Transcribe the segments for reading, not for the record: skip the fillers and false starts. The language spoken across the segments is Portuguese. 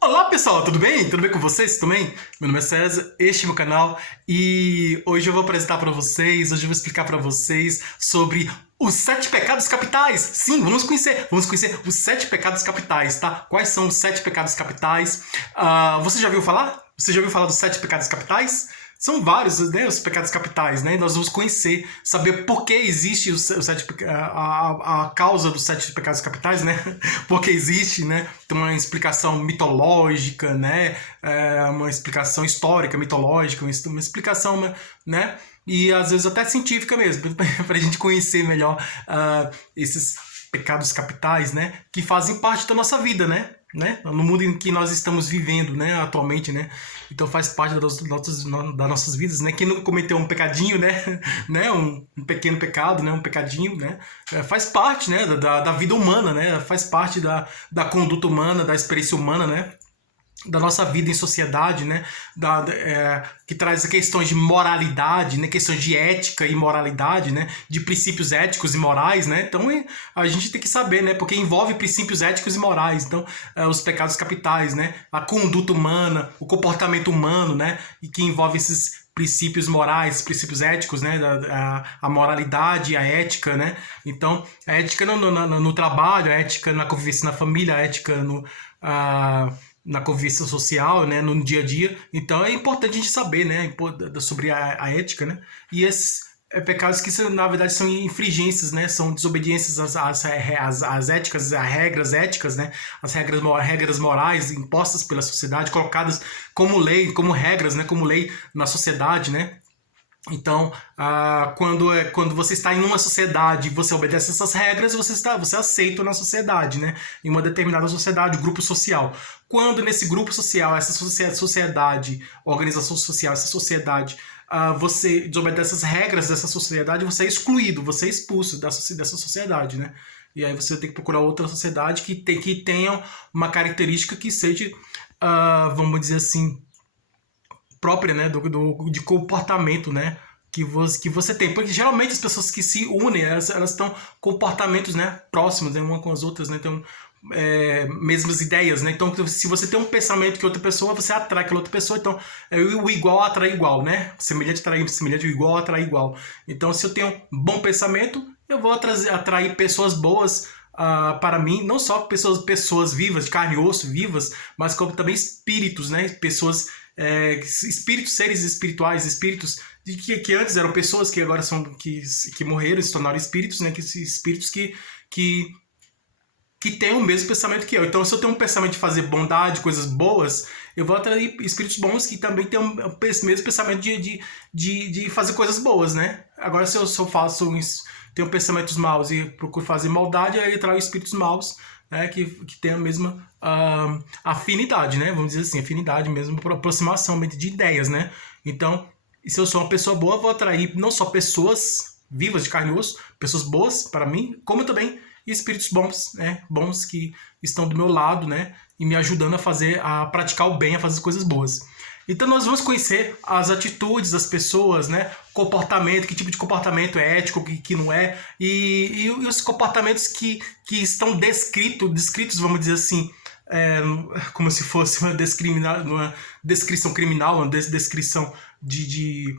Olá pessoal, tudo bem? Tudo bem com vocês também? Meu nome é César, este é meu canal e hoje eu vou apresentar para vocês, hoje eu vou explicar para vocês sobre os 7 pecados capitais. Sim, vamos conhecer os 7 pecados capitais, tá? Quais são os 7 pecados capitais? Você já ouviu falar? Você já ouviu falar dos 7 pecados capitais? São vários, né, os pecados capitais, né? E nós vamos conhecer, saber por que existe a causa dos 7 pecados capitais, né? Por que existe, né? Tem uma explicação mitológica, né? Uma explicação histórica, mitológica, uma explicação, né? E às vezes até científica mesmo, para a gente conhecer melhor esses pecados capitais, né? Que fazem parte da nossa vida, né? No mundo em que nós estamos vivendo, né, atualmente, né? Então faz parte das nossas vidas, né? Quem nunca cometeu um pecadinho, né? né? Um pequeno pecado, né? Um pecadinho, né? Faz parte, né? Da vida humana, né? Faz parte da conduta humana, da experiência humana, né? Da nossa vida em sociedade, né? Que traz questões de moralidade, né? Questões de ética e moralidade, né? De princípios éticos e morais, né? Então a gente tem que saber, né? Porque envolve princípios éticos e morais. Então os pecados capitais, né? A conduta humana, o comportamento humano, né? E que envolve esses princípios morais, princípios éticos, né? A moralidade, a ética, né? Então a ética no trabalho, a ética na convivência na família, a ética na convivência social, né, no dia a dia. Então é importante a gente saber, né, sobre a ética, né, e esses pecados que na verdade são infringências, né, são desobediências às éticas, às regras éticas, né, as regras morais impostas pela sociedade, colocadas como lei, como regras, né, como lei na sociedade, né. Então, quando você está em uma sociedade e você obedece essas regras, você é aceito na sociedade, né? Em uma determinada sociedade, grupo social. Quando nesse grupo social, essa sociedade, organização social, essa sociedade, você desobedece as regras dessa sociedade, você é excluído, você é expulso dessa sociedade, né? E aí você tem que procurar outra sociedade que tenha uma característica que seja, vamos dizer assim, própria, né, de comportamento, né, que você tem. Porque geralmente as pessoas que se unem, elas estão comportamentos, né, próximos, né, uma com as outras, né, então mesmas ideias, né? Então, se você tem um pensamento que outra pessoa, você atrai aquela outra pessoa. Então, o igual atrai igual, né? Semelhante atrai semelhante, o igual atrai igual. Então, se eu tenho um bom pensamento, eu vou atrair pessoas boas para mim, não só pessoas vivas, de carne e osso, vivas, mas como também espíritos, né? Pessoas, espíritos, seres espirituais, espíritos que antes eram pessoas que agora são que morreram, se tornaram espíritos, né? Que espíritos que tem o mesmo pensamento que eu. Então, se eu tenho um pensamento de fazer bondade, coisas boas, eu vou atrair espíritos bons que também têm o mesmo pensamento de fazer coisas boas, né? Agora, se eu tenho pensamentos maus e procuro fazer maldade, aí eu atraio espíritos maus, né? Que tem a mesma afinidade, né? Vamos dizer assim, afinidade mesmo, aproximação de ideias, né? Então, se eu sou uma pessoa boa, eu vou atrair não só pessoas vivas de carne e osso, pessoas boas para mim, como também espíritos bons, né? Bons que estão do meu lado, né? E me ajudando a praticar o bem, a fazer coisas boas. Então nós vamos conhecer as atitudes das pessoas, né? Comportamento, que tipo de comportamento é ético, que não é, e os comportamentos que estão descritos, vamos dizer assim, como se fosse uma descrição criminal, uma descrição de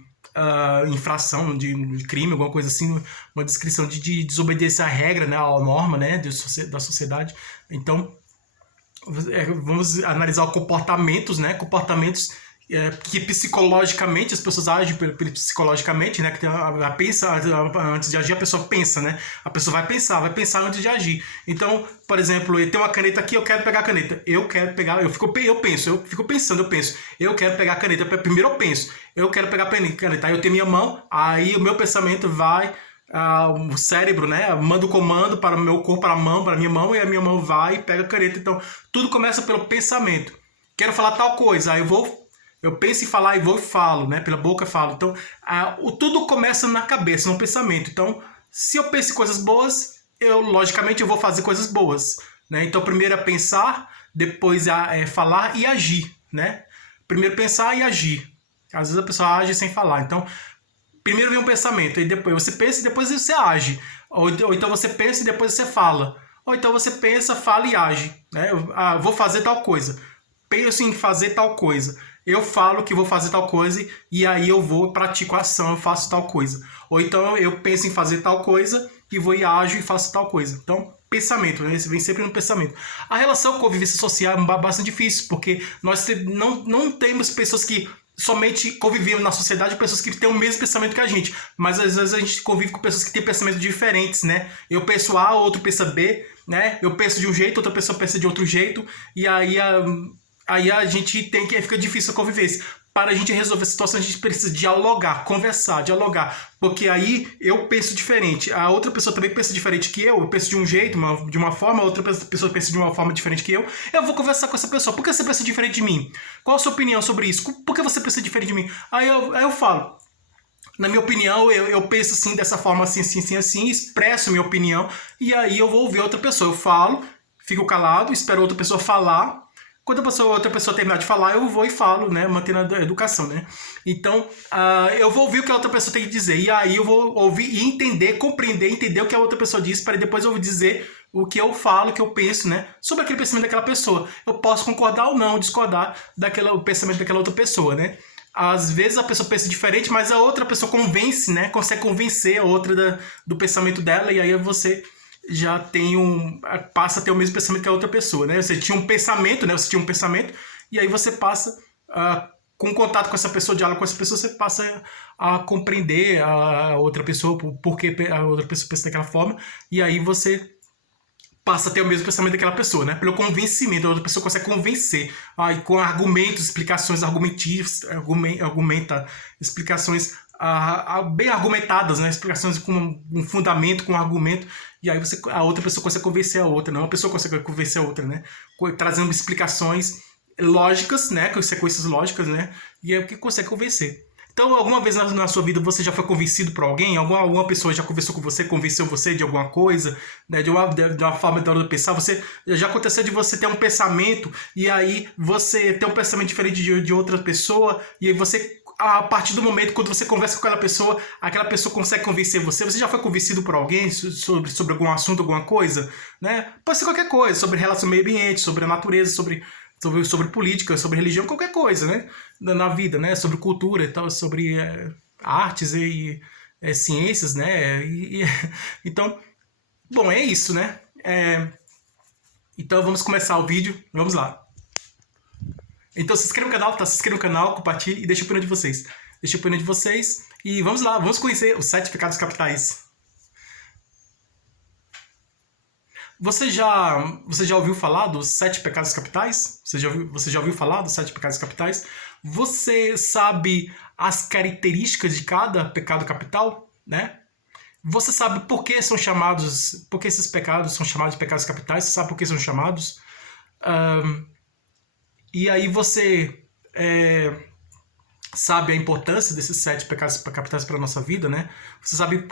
infração, de crime, alguma coisa assim, uma descrição de desobediência à regra, né, à norma, né, da sociedade. Então, vamos analisar comportamentos, né, comportamentos que psicologicamente as pessoas agem psicologicamente, né? Que pensa antes de agir, a pessoa pensa, né? A pessoa vai pensar antes de agir. Então, por exemplo, eu tenho uma caneta aqui, eu quero pegar a caneta. Eu fico pensando, eu quero pegar a caneta. Primeiro eu penso, eu quero pegar a caneta. Aí eu tenho minha mão, aí o meu pensamento vai, o cérebro, né, manda o comando para o meu corpo, para a minha mão, e a minha mão vai e pega a caneta. Então, tudo começa pelo pensamento. Quero falar tal coisa, aí eu penso em falar e vou e falo, né? Pela boca eu falo. Então, tudo começa na cabeça, no pensamento. Então, se eu penso em coisas boas, logicamente, eu vou fazer coisas boas, né? Então, primeiro é pensar, depois é falar e agir, né? Primeiro pensar e agir. Às vezes a pessoa age sem falar. Então, primeiro vem um pensamento, e depois você pensa e depois você age. Ou então você pensa e depois você fala. Ou então você pensa, fala e age, né? Vou fazer tal coisa. penso em fazer tal coisa. Eu falo que vou fazer tal coisa e aí eu vou, pratico a ação, eu faço tal coisa. Ou então eu penso em fazer tal coisa e vou e ajo e faço tal coisa. Então, pensamento, né? Você vem sempre no pensamento. A relação com a convivência social é bastante difícil, porque nós não temos pessoas que somente convivemos na sociedade, pessoas que têm o mesmo pensamento que a gente. Mas às vezes a gente convive com pessoas que têm pensamentos diferentes, né? Eu penso A, outro pensa B, né? Eu penso de um jeito, outra pessoa pensa de outro jeito, e aí a gente tem que fica difícil a convivência. Para a gente resolver a situação, a gente precisa dialogar, conversar, dialogar. Porque aí eu penso diferente, a outra pessoa também pensa diferente que eu penso de um jeito, de uma forma, a outra pessoa pensa de uma forma diferente que eu vou conversar com essa pessoa. Por que você pensa diferente de mim? Qual a sua opinião sobre isso? Por que você pensa diferente de mim? Aí eu falo. Na minha opinião, eu penso assim, dessa forma, assim, assim, assim, assim, expresso minha opinião, e aí eu vou ouvir outra pessoa. Eu falo, fico calado, espero outra pessoa falar. Quando outra pessoa terminar de falar, eu vou e falo, né? Mantendo a educação, né? Então, eu vou ouvir o que a outra pessoa tem que dizer. E aí eu vou ouvir e entender, compreender, entender o que a outra pessoa diz, para depois eu dizer o que eu falo, o que eu penso, né? Sobre aquele pensamento daquela pessoa. Eu posso concordar ou não, discordar do pensamento daquela outra pessoa, né? Às vezes a pessoa pensa diferente, mas a outra pessoa convence, né? Consegue convencer a outra do pensamento dela, e aí você já passa a ter o mesmo pensamento que a outra pessoa, né? Você tinha um pensamento, né? Você tinha um pensamento, e aí você passa, com contato com essa pessoa, diálogo com essa pessoa, você passa a compreender a outra pessoa, porque a outra pessoa pensa daquela forma, e aí você passa a ter o mesmo pensamento daquela pessoa, né? Pelo convencimento, a outra pessoa consegue convencer, com argumentos, explicações argumentivas, argumenta explicações bem argumentadas, né? Explicações com um fundamento, com um argumento, e aí a outra pessoa consegue convencer a outra, não? Uma pessoa consegue convencer a outra, né? Trazendo explicações lógicas, né? Com sequências lógicas, né? E é o que consegue convencer. Então, alguma vez na sua vida você já foi convencido por alguém? Alguma pessoa já conversou com você, convenceu você de alguma coisa, né? de uma forma de pensar? Já aconteceu de você ter um pensamento e aí você ter um pensamento diferente de outra pessoa, e aí você, a partir do momento quando você conversa com aquela pessoa consegue convencer você? Você já foi convencido por alguém sobre algum assunto, alguma coisa? Né? Pode ser qualquer coisa, sobre relação ao meio ambiente, sobre a natureza, sobre política, sobre religião, qualquer coisa, né? Na vida, né? Sobre cultura e tal, sobre artes e ciências, né? Então, bom, é isso, né? Então vamos começar o vídeo, vamos lá. Então se inscreva no canal, tá? Se inscreva no canal, compartilhe e deixa a opinião de vocês. Deixa a opinião de vocês e vamos lá, vamos conhecer os 7 pecados capitais. Você já ouviu falar dos 7 pecados capitais? Você já ouviu falar dos 7 pecados capitais? Você sabe as características de cada pecado capital, né? Você sabe por que esses pecados são chamados de pecados capitais? Você sabe por que são chamados? E aí você sabe a importância desses 7 pecados capitais para a nossa vida, né? Você sabe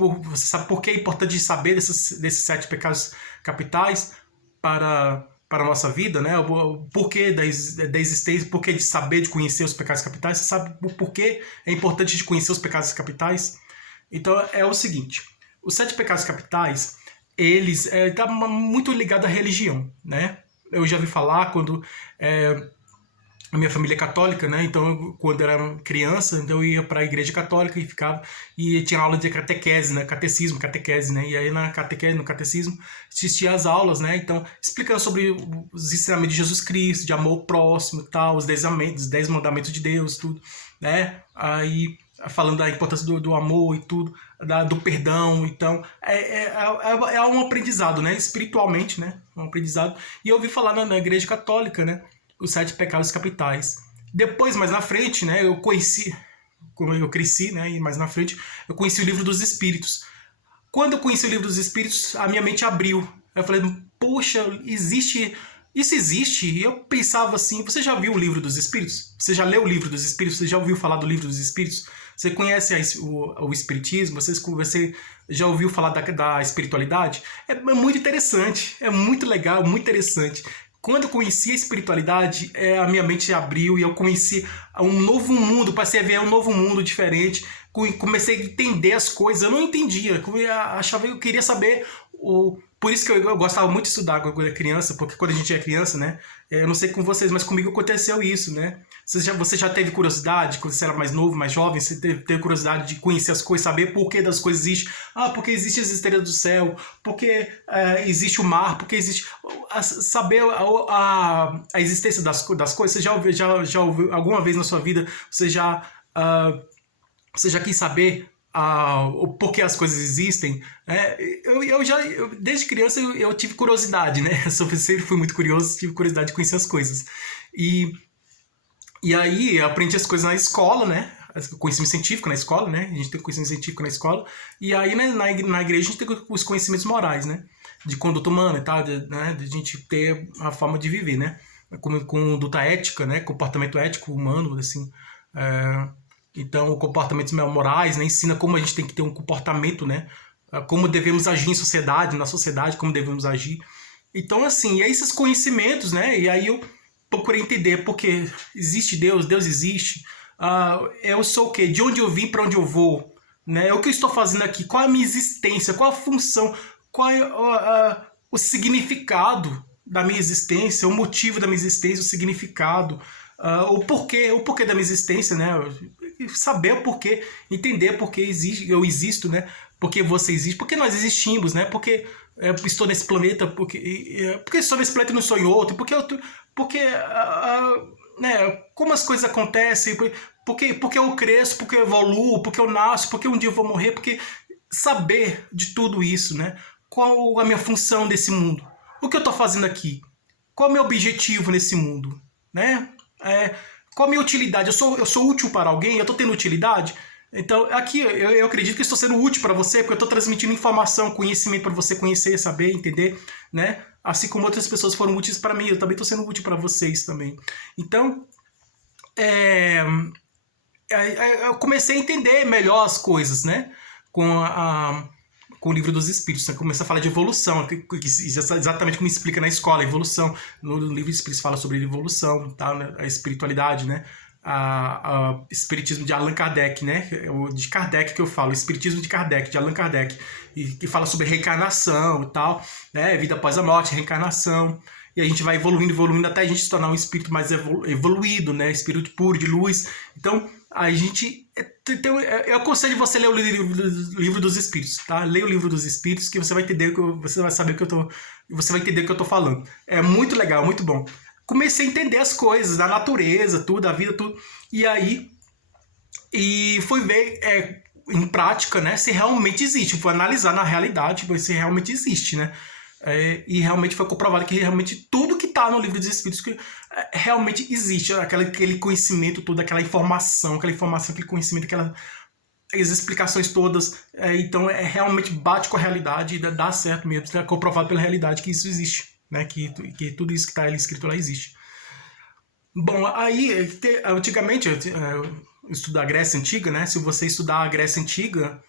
por que é importante saber desses 7 pecados capitais para a nossa vida, né? O porquê da existência, o porquê de saber, de conhecer os pecados capitais. Você sabe o porquê é importante de conhecer os pecados capitais? Então é o seguinte, os 7 pecados capitais, eles tá muito ligado à religião, né? Eu já ouvi falar quando a minha família é católica, né? Então, quando eu era criança, então eu ia para a igreja católica e ficava e tinha aula de catequese, né? Catequese, né? E aí no catecismo, assistia às aulas, né? Então, explicando sobre os ensinamentos de Jesus Cristo, de amor ao próximo, tal, os 10 mandamentos de Deus, tudo, né? Aí falando da importância do amor e tudo, do perdão. Então é um aprendizado, né? Espiritualmente, né? Um aprendizado. E eu ouvi falar na igreja católica, né? Os 7 pecados capitais. Depois, mais na frente, né, como eu cresci, né, e mais na frente, eu conheci o Livro dos Espíritos. Quando eu conheci o Livro dos Espíritos, a minha mente abriu. Eu falei, poxa, isso existe? E eu pensava assim, você já viu o Livro dos Espíritos? Você já leu o Livro dos Espíritos? Você já ouviu falar do Livro dos Espíritos? Você conhece o Espiritismo? Você já ouviu falar da espiritualidade? É muito interessante, é muito legal, muito interessante. Quando eu conheci a espiritualidade, a minha mente abriu e eu conheci um novo mundo, passei a ver um novo mundo diferente, comecei a entender as coisas, eu não entendia, eu queria saber Por isso que eu gostava muito de estudar quando eu era criança, porque quando a gente é criança, né? Eu não sei com vocês, mas comigo aconteceu isso, né? Você já teve curiosidade, quando você era mais novo, mais jovem, você teve curiosidade de conhecer as coisas, saber por que das coisas existem. Ah, porque existe as estrelas do céu, porque existe o mar, porque existe. Saber a existência das coisas. Você já ouviu alguma vez na sua vida, você já quis saber o porquê as coisas existem, né? Desde criança eu tive curiosidade, né? Eu sempre fui muito curioso, tive curiosidade de conhecer as coisas. E, e aí eu aprendi as coisas na escola, né? Conhecimento científico na escola, né? A gente tem conhecimento científico na escola. E aí, né, na igreja a gente tem os conhecimentos morais, né? De conduta humana e tal, né? De a gente ter a forma de viver, né? Com conduta ética, né? Comportamento ético humano, assim. É, então, comportamentos morais, né? Ensina como a gente tem que ter um comportamento, né? Como devemos agir em sociedade, na sociedade, como devemos agir. Então, assim, é esses conhecimentos, né? E aí eu procurei entender porque existe Deus, Deus existe. Eu sou o quê? De onde eu vim, para onde eu vou? Né? O que eu estou fazendo aqui? Qual é a minha existência? Qual a função? Qual é o significado da minha existência? O motivo da minha existência, o significado? O porquê da minha existência, né? Saber o porquê, entender porque eu existo, né? Porque você existe, porque nós existimos, né? Porque estou nesse planeta, porque estou nesse planeta e não sou em outro, porque né? Como as coisas acontecem, porque eu cresço, porque eu evoluo, porque eu nasço, porque um dia eu vou morrer, porque saber de tudo isso, né? Qual a minha função nesse mundo? O que eu estou fazendo aqui? Qual é o meu objetivo nesse mundo, né? Qual a minha utilidade? Eu sou útil para alguém? Eu estou tendo utilidade? Então, aqui eu acredito que estou sendo útil para você, porque eu estou transmitindo informação, conhecimento para você conhecer, saber, entender, né? Assim como outras pessoas foram úteis para mim, eu também estou sendo útil para vocês também. Então, eu comecei a entender melhor as coisas, né? Com o livro dos Espíritos, né? Começa a falar de evolução, exatamente como explica na escola, evolução. No livro dos Espíritos fala sobre evolução, tá, né? A espiritualidade, né? A espiritismo de Allan Kardec, né? De Kardec que eu falo, o espiritismo de Kardec, de Allan Kardec, e que fala sobre reencarnação e tal, né? Vida após a morte, reencarnação. E a gente vai evoluindo, evoluindo até a gente se tornar um espírito mais evoluído, né? Espírito puro, de luz. Então, a gente... Eu aconselho você a ler o livro dos Espíritos, tá? Leia o livro dos Espíritos que você vai entender, você vai saber você vai entender o que eu tô falando. É muito legal, muito bom. Comecei a entender as coisas, da natureza, tudo, da vida, tudo. E aí... E fui ver em prática, né? Se realmente existe. Fui analisar na realidade se realmente existe, né? E realmente foi comprovado que realmente tudo que está no livro dos Espíritos realmente existe, aquele conhecimento todo, aquele conhecimento, as explicações todas, então realmente bate com a realidade e dá certo mesmo, é comprovado pela realidade que isso existe, né? Que tudo isso que está ali escrito lá existe. Bom, aí, antigamente, eu estudo a Grécia Antiga, né? Se você estudar a Grécia Antiga,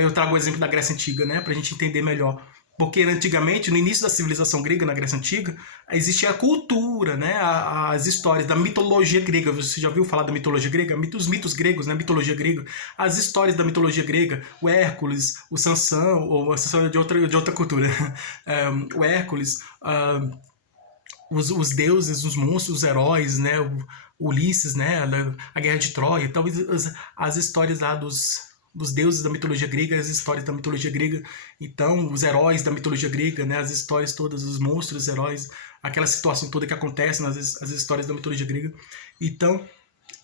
eu trago o exemplo da Grécia Antiga, né? Pra gente entender melhor. Porque antigamente, no início da civilização grega, na Grécia Antiga, existia a cultura, né? As histórias da mitologia grega. Você já ouviu falar da mitologia grega? Os mitos gregos, né? Mitologia grega. As histórias da mitologia grega. O Hércules, o Sansão, ou a Sansão é de outra cultura. O Hércules, os deuses, os monstros, os heróis, né? O Ulisses, né? A Guerra de Troia. Então, as histórias lá dos deuses da mitologia grega, as histórias da mitologia grega, então os heróis da mitologia grega, né, as histórias todas, os monstros, os heróis, aquela situação toda que acontece nas as histórias da mitologia grega. Então,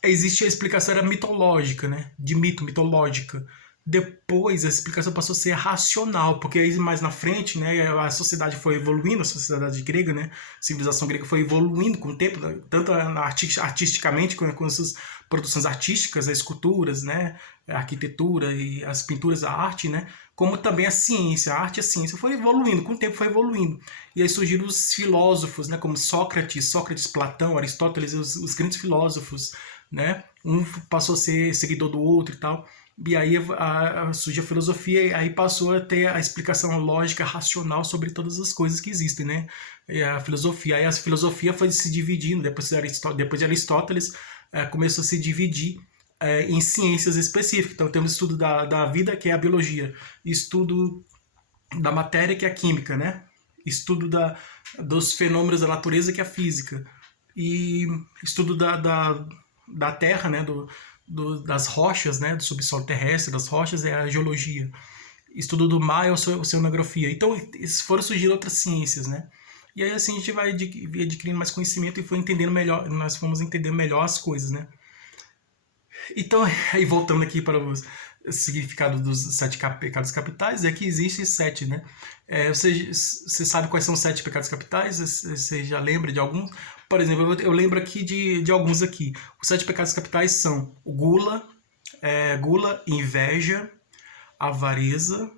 existe a explicação era mitológica, né, de mito, mitológica. Depois a explicação passou a ser racional, porque aí mais na frente, né, a sociedade foi evoluindo, a sociedade grega, né, a civilização grega foi evoluindo com o tempo, tanto artisticamente, com as suas produções artísticas, as esculturas, né, a arquitetura e as pinturas, a arte, né, como também a ciência, a arte e a ciência foi evoluindo, com o tempo foi evoluindo. E aí surgiram os filósofos, né, como Sócrates, Platão, Aristóteles, os grandes filósofos, né, um passou a ser seguidor do outro e tal. E aí surgiu a filosofia e aí passou a ter a explicação lógica, racional sobre todas as coisas que existem, né? E a filosofia. Aí a filosofia foi se dividindo, depois de Aristóteles, começou a se dividir em ciências específicas. Então temos estudo da vida, que é a biologia, estudo da matéria, que é a química, né? Estudo dos fenômenos da natureza, que é a física. E estudo da terra, né? Das rochas, né? Do subsolo terrestre, das rochas, é a geologia. Estudo do mar é a oceanografia. Então, foram surgir outras ciências, né? E aí, assim, a gente vai adquirindo mais conhecimento e foi entendendo melhor, nós fomos entendendo melhor as coisas, né? Então, aí voltando aqui para o significado dos 7 pecados capitais, é que existe 7, né? Você sabe quais são os 7 pecados capitais? Você já lembra de alguns? Por exemplo, eu lembro aqui de alguns aqui. Os 7 pecados capitais são o gula, inveja, avareza,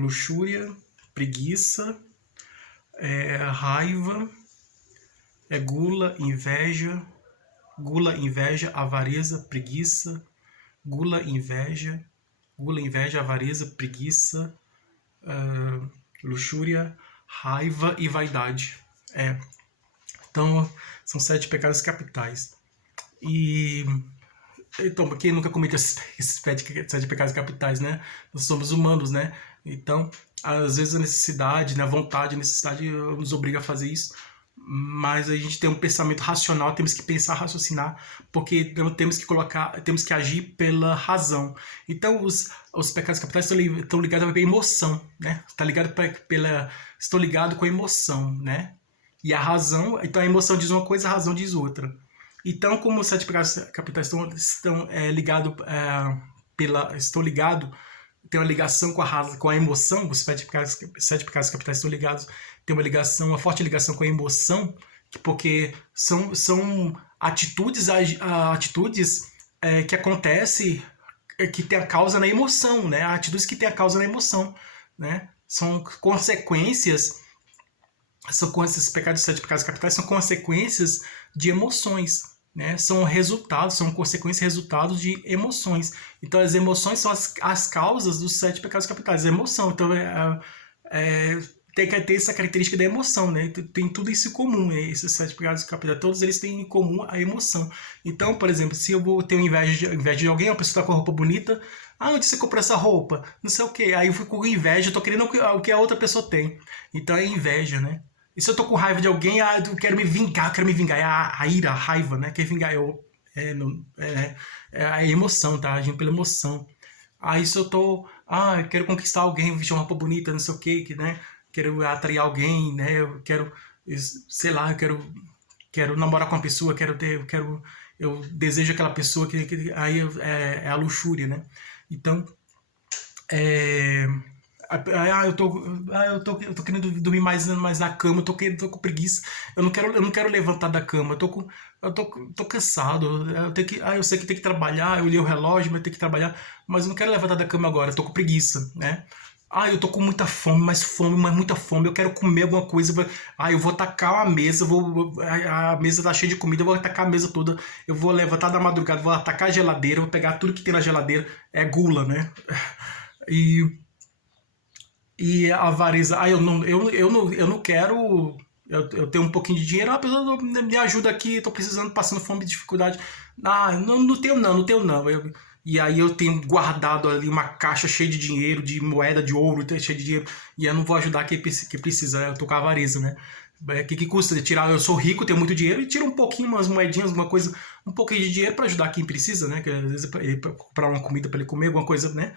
luxúria, preguiça, raiva, gula, inveja, avareza, preguiça, avareza, preguiça, luxúria, raiva e vaidade. Então, são 7 pecados capitais. E então, quem nunca cometeu esses 7 pecados capitais, né? Nós somos humanos, né? Então, às vezes a necessidade, né? A vontade, a necessidade nos obriga a fazer isso. Mas a gente tem um pensamento racional, temos que pensar, raciocinar, porque temos que agir pela razão. Então, os pecados capitais estão ligados à emoção, né? Estão ligados com a emoção, né? E a razão, então a emoção diz uma coisa, a razão diz outra. Então, como os 7 pecados capitais estão ligados tem uma ligação com a emoção, os 7 pecados capitais estão ligados, tem uma forte ligação com a emoção, porque são atitudes que acontecem, que tem a causa na emoção, né? Atitudes que tem a causa na emoção, né? São consequências, esses 7 pecados capitais são consequências de emoções, né? São resultados de emoções. Então, as emoções são as causas dos 7 pecados capitais. A emoção, então, tem que ter essa característica da emoção, né? Tem tudo isso em comum, né? Esses 7 pecados capitais, todos eles têm em comum a emoção. Então, por exemplo, se eu vou ter inveja de alguém, a pessoa está com a roupa bonita, onde você comprou essa roupa? Não sei o quê. Aí eu fico com inveja, eu tô querendo o que a outra pessoa tem. Então, é inveja, né? E se eu tô com raiva de alguém, eu quero me vingar. É a ira, a raiva, né? Quer vingar, é a emoção, tá? Agindo pela emoção. Aí se eu tô, eu quero conquistar alguém, vestir uma roupa bonita, não sei o que, né? Quero atrair alguém, né? Eu quero, sei lá, quero namorar com uma pessoa, eu desejo aquela pessoa, aí é a luxúria, né? Então, eu tô querendo dormir mais na cama, eu tô com preguiça, eu não quero levantar da cama, eu tô cansado, eu sei que tem que trabalhar, eu olhei o relógio, mas tem que trabalhar, mas eu não quero levantar da cama agora, eu tô com preguiça, né? Eu tô com muita fome, mas muita fome, eu quero comer alguma coisa, eu vou tacar a mesa, a mesa tá cheia de comida, eu vou atacar a mesa toda, eu vou levantar da madrugada, vou atacar a geladeira, vou pegar tudo que tem na geladeira, é gula, né? E a avareza, eu não quero. Eu tenho um pouquinho de dinheiro, a pessoa me ajuda aqui, tô precisando, passando fome e dificuldade. Não tenho não. E aí eu tenho guardado ali uma caixa cheia de dinheiro, de moeda, de ouro, cheia de dinheiro, e eu não vou ajudar quem precisa, eu tô com a avareza, né? Que custa tirar? Eu sou rico, tenho muito dinheiro, e tira um pouquinho, umas moedinhas, alguma coisa, um pouquinho de dinheiro para ajudar quem precisa, né? Que às vezes para comprar uma comida para ele comer, alguma coisa, né?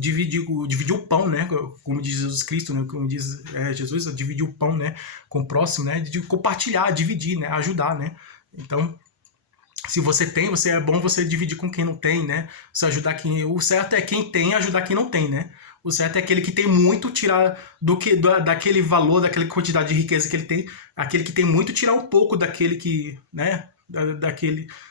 Dividir o pão, né? Como diz Jesus Cristo, né? Como diz Jesus, dividir o pão, né? Com o próximo, né? De compartilhar, dividir, né? Ajudar, né? Então, se você tem, é bom você dividir com quem não tem, né? Você ajudar quem. O certo é quem tem ajudar quem não tem, né? O certo é aquele que tem muito tirar daquele valor, daquela quantidade de riqueza que ele tem. Aquele que tem muito tirar um pouco daquele que, né?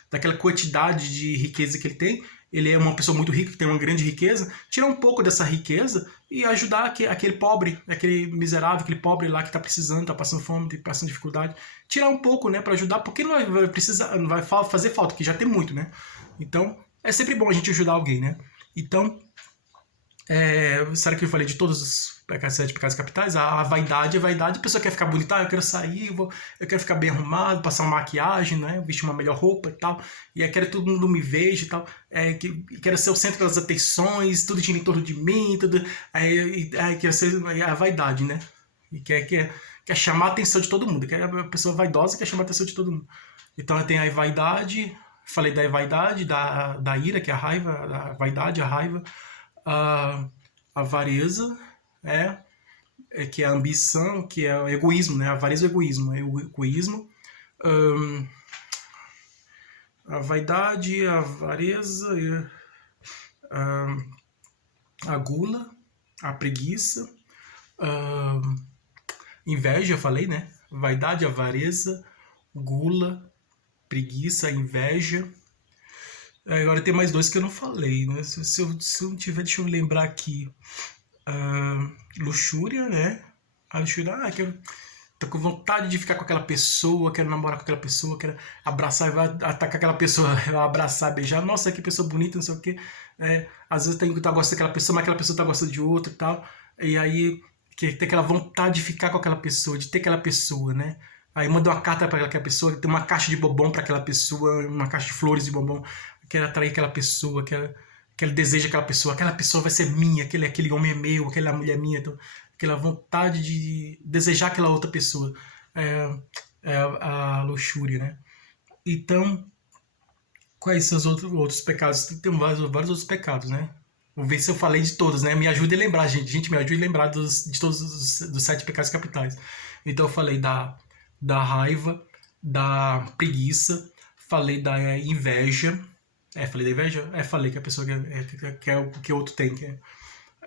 Daquela quantidade de riqueza que ele tem. Ele é uma pessoa muito rica, que tem uma grande riqueza. Tirar um pouco dessa riqueza e ajudar aquele pobre, aquele miserável, aquele pobre lá que está precisando, está passando fome, está passando dificuldade. Tirar um pouco, né? Para ajudar, porque não vai fazer falta, que já tem muito, né? Então, é sempre bom a gente ajudar alguém, né? Então, Será que eu falei de todos os sete pecados capitais? A vaidade, a pessoa quer ficar bonita, eu quero sair, eu quero ficar bem arrumado, passar uma maquiagem, né? Vestir uma melhor roupa e tal, e aí quero que todo mundo me veja e tal, quero ser o centro das atenções, tudo gira em torno de mim, tudo, quer ser a vaidade, né? E quer chamar a atenção de todo mundo, a pessoa vaidosa quer chamar a atenção de todo mundo. Então tem a vaidade, falei da vaidade, da ira, que é a raiva, a vaidade, a raiva, a avareza, que é a ambição, que é o egoísmo, né? A avareza é o egoísmo. O egoísmo, a vaidade, a avareza, a gula, a preguiça, inveja, eu falei, né? Vaidade, avareza, gula, preguiça, inveja. Agora tem mais dois que eu não falei, né? Se eu não tiver, deixa eu lembrar aqui. Luxúria, né? A luxúria, tô com vontade de ficar com aquela pessoa, quero namorar com aquela pessoa, quero abraçar, vai atacar aquela pessoa, vai abraçar, beijar, nossa, que pessoa bonita, não sei o quê. Às vezes tá gostando daquela pessoa, mas aquela pessoa tá gostando de outra e tal. E aí tem aquela vontade de ficar com aquela pessoa, de ter aquela pessoa, né? Aí manda uma carta para aquela pessoa, tem uma caixa de bombom para aquela pessoa, uma caixa de flores de bombom, quer atrair aquela pessoa, que ele deseja aquela pessoa vai ser minha, aquele homem é meu, aquela mulher é minha, então, aquela vontade de desejar aquela outra pessoa, a luxúria, né? Então, quais são os outros pecados? Tem vários outros pecados, né? Vou ver se eu falei de todos, né? Me ajude a lembrar, gente, me ajude a lembrar de todos dos 7 pecados capitais. Então eu falei da raiva, da preguiça, falei da inveja. Falei da inveja? Falei que a pessoa quer o que o outro tem.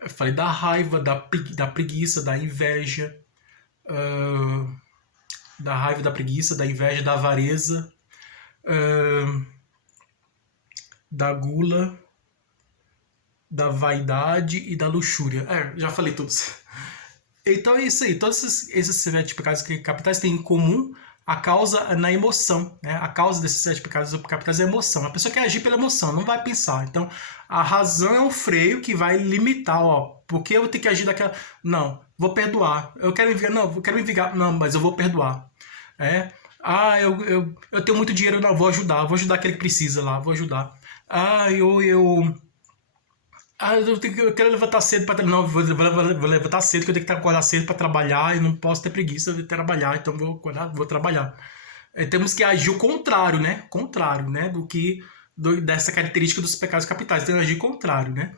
Falei da raiva, da preguiça, da inveja, da raiva, da preguiça, da inveja, da avareza, da gula, da vaidade e da luxúria. Já falei todos. Então é isso aí. Todos esses 7 pecados capitais têm em comum a causa na emoção, né? A causa desses 7 pecados capitais é a emoção. A pessoa quer agir pela emoção, não vai pensar. Então, a razão é um freio que vai limitar, porque eu vou ter que agir daquela... Não, vou perdoar. Eu quero me vingar. Não, mas eu vou perdoar. Eu tenho muito dinheiro, não, vou ajudar aquele que precisa lá, vou ajudar. Eu quero levantar cedo para trabalhar. Não, vou levantar cedo, que eu tenho que acordar cedo para trabalhar e não posso ter preguiça de trabalhar, então vou trabalhar. Temos que agir o contrário, né? Contrário, né? Dessa característica dos pecados capitais. Temos que agir contrário, né?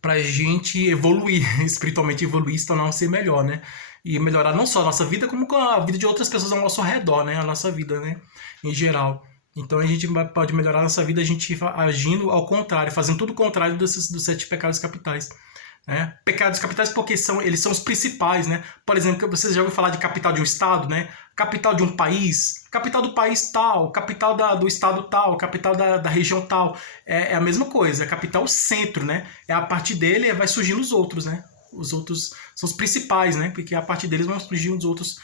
Pra gente evoluir, espiritualmente evoluir, se tornar um ser melhor, né? E melhorar não só a nossa vida, como a vida de outras pessoas ao nosso redor, né? A nossa vida, né? Em geral. Então a gente pode melhorar a nossa vida a gente agindo ao contrário, fazendo tudo o contrário dos 7 pecados capitais. Né? Pecados capitais porque eles são os principais, né? Por exemplo, vocês já ouviram falar de capital de um estado, né? Capital de um país, capital do país tal, capital do estado tal, capital da região tal. É a mesma coisa, é capital centro, né? A partir dele vai surgindo os outros, né? Os outros são os principais, né? Porque a partir deles vão surgir os outros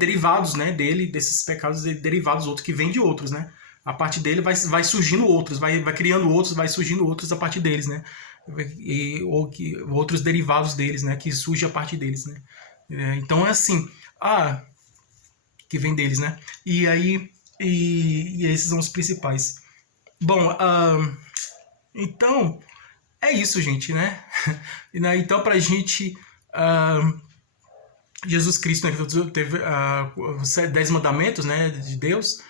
derivados, né? Desses pecados derivados, outros que vêm de outros, né? A partir dele vai surgindo outros, vai criando outros, vai surgindo outros a partir deles, né? Outros derivados deles, né? Que surgem a partir deles, né? Então é assim, que vem deles, né? E aí, e esses são os principais. Bom, então é isso, gente, né? Então pra gente, Jesus Cristo, né, teve os 10 mandamentos, né, de Deus.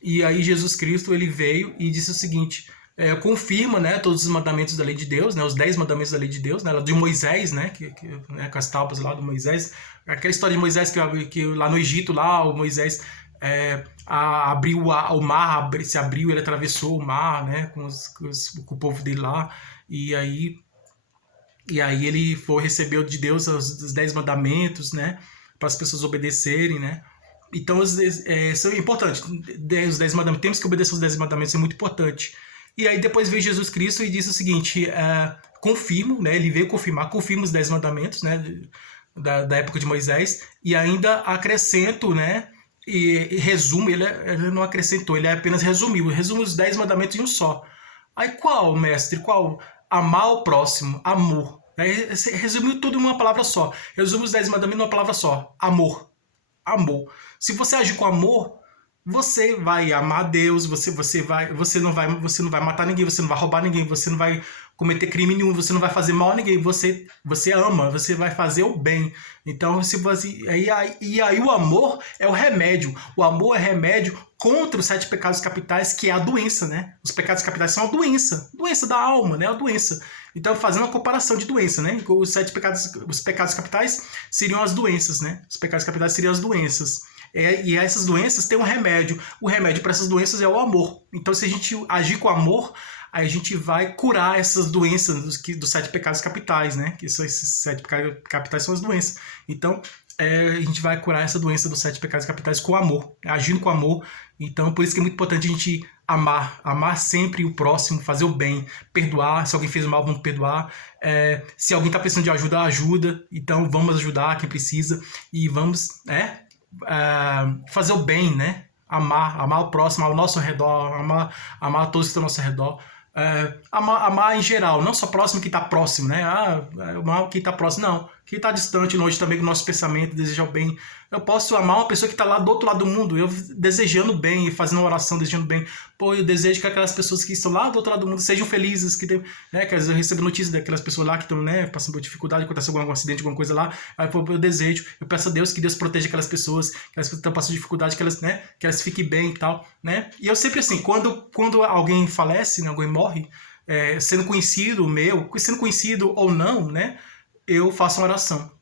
E aí Jesus Cristo, ele veio e disse o seguinte, confirma, né, todos os mandamentos da lei de Deus, né, os 10 mandamentos da lei de Deus, né, de Moisés, né, né, com as tábuas lá do Moisés, aquela história de Moisés que lá no Egito, lá o Moisés abriu o mar, se abriu, ele atravessou o mar, né, com o povo dele lá, e aí ele recebeu de Deus os 10 mandamentos, né, para as pessoas obedecerem, né. Então, isso é importante. Os 10 mandamentos, temos que obedecer os 10 mandamentos, é muito importante. E aí depois veio Jesus Cristo e disse o seguinte, confirmo, né, ele veio confirma os 10 mandamentos, né, da época de Moisés, e ainda acrescento, né, e resumo, ele não acrescentou, ele apenas resume os 10 mandamentos em um só. Aí qual, mestre, qual? amar o próximo, amor. Resumiu tudo em uma palavra só. Resume os 10 mandamentos numa palavra só: amor. Amor. Se você agir com amor, você vai amar Deus, você não vai matar ninguém, você não vai roubar ninguém, você não vai cometer crime nenhum, você não vai fazer mal a ninguém, você ama, você vai fazer o bem. Então, se você, aí o amor é o remédio. O amor é remédio contra os 7 pecados capitais, que é a doença, né? Os pecados capitais são a doença da alma, né? A doença. Então, fazendo uma comparação de doença, né? Os pecados capitais seriam as doenças, né? Os pecados capitais seriam as doenças. E essas doenças têm um remédio. O remédio para essas doenças é o amor. Então, se a gente agir com amor, aí a gente vai curar essas doenças dos 7 pecados capitais, né? Que são esses 7 pecados capitais são as doenças. Então, a gente vai curar essa doença dos 7 pecados capitais com amor, agindo com amor. Então, por isso que é muito importante a gente amar sempre o próximo, fazer o bem, perdoar. Se alguém fez mal, vamos perdoar. Se alguém está precisando de ajuda, ajuda. Então, vamos ajudar quem precisa e vamos, fazer o bem, né? Amar o próximo ao nosso redor, amar todos que estão ao nosso redor. Amar em geral, não só próximo que está próximo, né? Amar quem está próximo, não. Quem está distante, longe também do nosso pensamento, desejar o bem. Eu posso amar uma pessoa que está lá do outro lado do mundo, eu desejando bem, fazendo uma oração, desejando bem. Pô, eu desejo que aquelas pessoas que estão lá do outro lado do mundo sejam felizes, que às vezes eu recebo notícias daquelas pessoas lá que estão, né, passando por dificuldade, acontece algum acidente, alguma coisa lá. Aí eu desejo, eu peço a Deus que Deus proteja aquelas pessoas que estão passando dificuldade, que elas fiquem bem e tal, né? E eu sempre assim, quando alguém falece, né, alguém morre, sendo conhecido ou não, né, eu faço uma oração,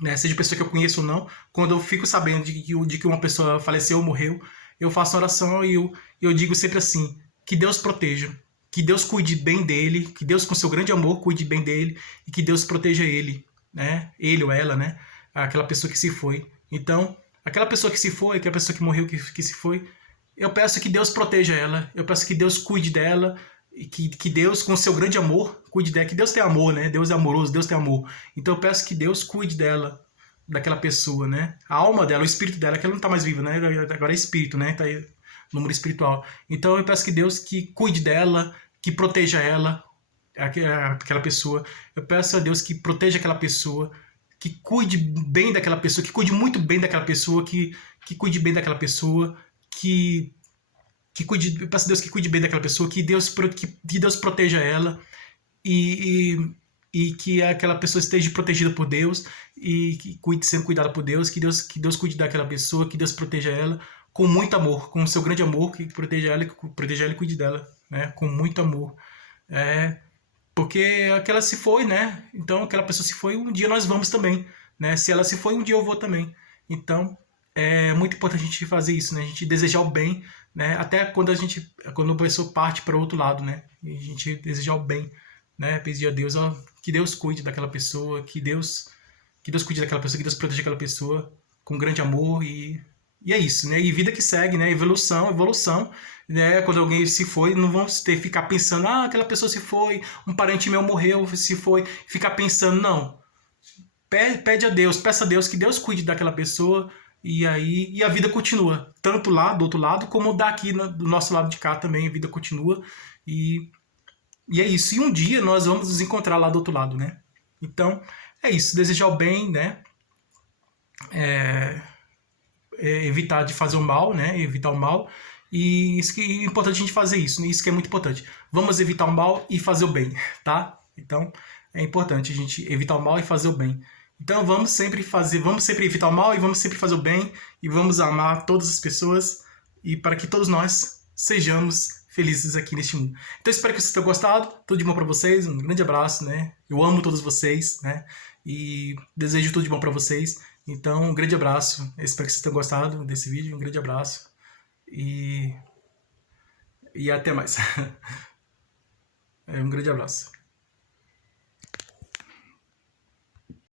né? Seja pessoa que eu conheço ou não, quando eu fico sabendo de que uma pessoa faleceu ou morreu, eu faço uma oração e eu digo sempre assim: que Deus proteja, que Deus cuide bem dele, que Deus com seu grande amor cuide bem dele e que Deus proteja ele, né? Ele ou ela, né? Aquela pessoa que se foi. Então, aquela pessoa que se foi, aquela pessoa que morreu, que se foi, eu peço que Deus proteja ela, eu peço que Deus cuide dela, e que Deus, com seu grande amor, cuide dela. Que Deus tem amor, né? Deus é amoroso, Deus tem amor. Então eu peço que Deus cuide dela, daquela pessoa, né? A alma dela, o espírito dela, que ela não tá mais viva, né? Agora é espírito, né? Tá aí no mundo espiritual. Então eu peço que Deus que cuide dela, que proteja ela, aquela pessoa. Eu peço a Deus que proteja aquela pessoa, que cuide bem daquela pessoa, que cuide muito bem daquela pessoa, que cuide bem daquela pessoa, eu peço a Deus que cuide bem daquela pessoa, que Deus proteja ela e que aquela pessoa esteja protegida por Deus e que sendo cuidada por Deus, que Deus cuide daquela pessoa, que Deus proteja ela com muito amor, com o seu grande amor, que proteja ela e cuide dela, né? Com muito amor. Porque aquela se foi, né? Então aquela pessoa se foi, um dia nós vamos também, né? Se ela se foi, um dia eu vou também. Então é muito importante a gente fazer isso, né? A gente desejar o bem, né? Até quando a pessoa parte para o outro lado, né? E a gente desejar o bem, né? Pedir a Deus, que Deus cuide daquela pessoa, que Deus cuide daquela pessoa, que Deus proteja aquela pessoa com grande amor e é isso, né? E vida que segue, né? Evolução, né? Quando alguém se foi, não vamos ficar pensando, aquela pessoa se foi, um parente meu morreu, se foi, ficar pensando, não. Pede a Deus, peça a Deus que Deus cuide daquela pessoa. E a vida continua, tanto lá do outro lado, como daqui do nosso lado de cá também, a vida continua. E é isso. E um dia nós vamos nos encontrar lá do outro lado, né? Então, é isso. Desejar o bem, né? Evitar de fazer o mal, né? Evitar o mal. E isso que é importante a gente fazer isso, né? Isso que é muito importante. Vamos evitar o mal e fazer o bem, tá? Então, é importante a gente evitar o mal e fazer o bem. Então vamos sempre evitar o mal e vamos sempre fazer o bem e vamos amar todas as pessoas e para que todos nós sejamos felizes aqui neste mundo. Então espero que vocês tenham gostado, tudo de bom para vocês, um grande abraço, né? Eu amo todos vocês, né? E desejo tudo de bom para vocês. Então um grande abraço, espero que vocês tenham gostado desse vídeo, um grande abraço e até mais. Um grande abraço.